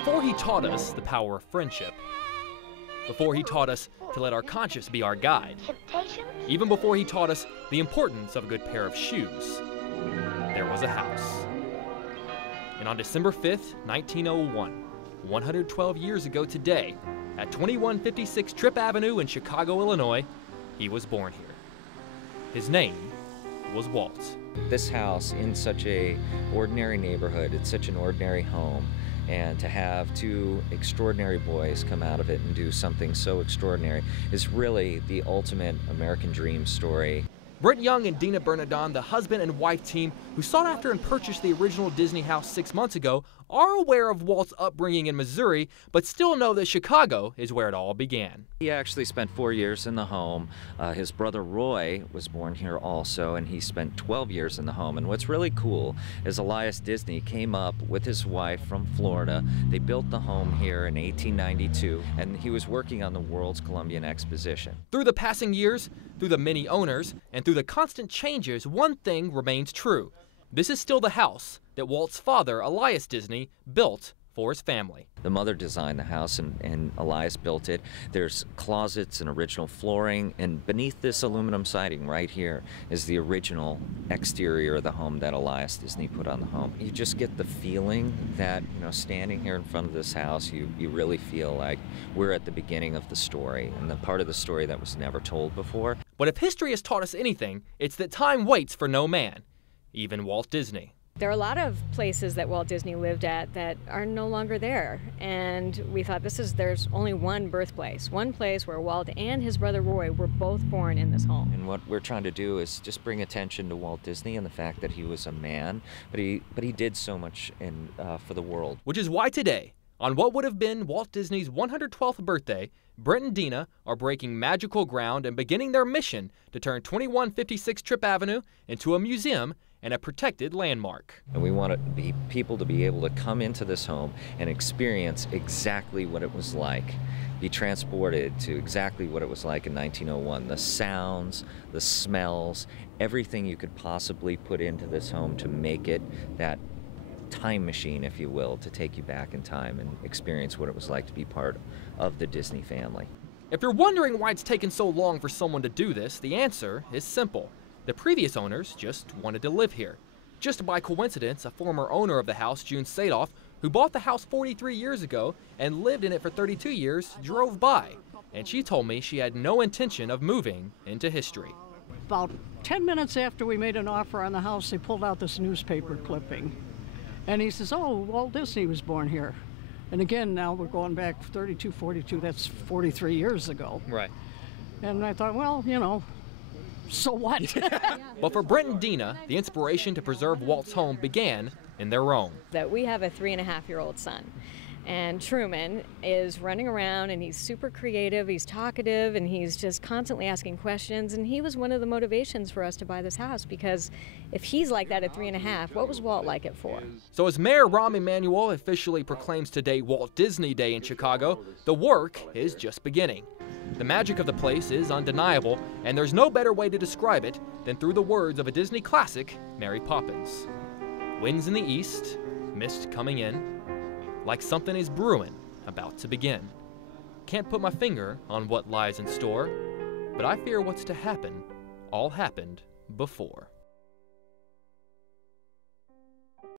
Before he taught us the power of friendship, before he taught us to let our conscience be our guide, even before he taught us the importance of a good pair of shoes, there was a house. And on December 5th, 1901, 112 years ago today, at 2156 Tripp Avenue in Chicago, Illinois, he was born here. His name was Walt. This house in such a ordinary neighborhood, it's such an ordinary home, and to have two extraordinary boys come out of it and do something so extraordinary is really the ultimate American dream story. Brent Young and Dina Bernardon, the husband and wife team who sought after and purchased the original Disney house 6 months ago, are aware of Walt's upbringing in Missouri, but still know that Chicago is where it all began. He actually spent 4 years in the home. His brother Roy was born here also, and he spent 12 years in the home. And what's really cool is Elias Disney came up with his wife from Florida. They built the home here in 1892, and he was working on the World's Columbian Exposition. Through the passing years, through the many owners, and through the constant changes, one thing remains true. This is still the house that Walt's father, Elias Disney, built for his family. The mother designed the house and Elias built it. There's closets and original flooring, and beneath this aluminum siding right here is the original exterior of the home that Elias Disney put on the home. You just get the feeling that, you know, standing here in front of this house, you really feel like we're at the beginning of the story, and the part of the story that was never told before. But if history has taught us anything, it's that time waits for no man, even Walt Disney. There are a lot of places that Walt Disney lived at that are no longer there, and we thought there's only one birthplace, one place where Walt and his brother Roy were both born in this home. And what we're trying to do is just bring attention to Walt Disney and the fact that he was a man, but he did so much for the world. Which is why today, on what would have been Walt Disney's 112th birthday, Brent and Dina are breaking magical ground and beginning their mission to turn 2156 Tripp Avenue into a museum and a protected landmark. And we want people to be able to come into this home and experience exactly what it was like, be transported to exactly what it was like in 1901. The sounds, the smells, everything you could possibly put into this home to make it that time machine, if you will, to take you back in time and experience what it was like to be part of the Disney family. If you're wondering why it's taken so long for someone to do this, the answer is simple. The previous owners just wanted to live here. Just by coincidence, a former owner of the house, June Sadoff, who bought the house 43 years ago and lived in it for 32 years, drove by, and she told me she had no intention of moving into history. About 10 minutes after we made an offer on the house, they pulled out this newspaper clipping. And he says, "Oh, Walt Disney was born here." And again, now we're going back 32, 42, that's 43 years ago. Right. And I thought, well, you know, so what? But for Brent and Dina, the inspiration to preserve Walt's home began in their own. That we have a 3.5-year-old son, and Truman is running around and he's super creative, he's talkative, and he's just constantly asking questions, and he was one of the motivations for us to buy this house, because if he's like that at 3.5, what was Walt like at 4? So as Mayor Rahm Emanuel officially proclaims today Walt Disney Day in Chicago, the work is just beginning. The magic of the place is undeniable, and there's no better way to describe it than through the words of a Disney classic, Mary Poppins. Winds in the east, mist coming in, like something is brewing, about to begin. Can't put my finger on what lies in store, but I fear what's to happen all happened before.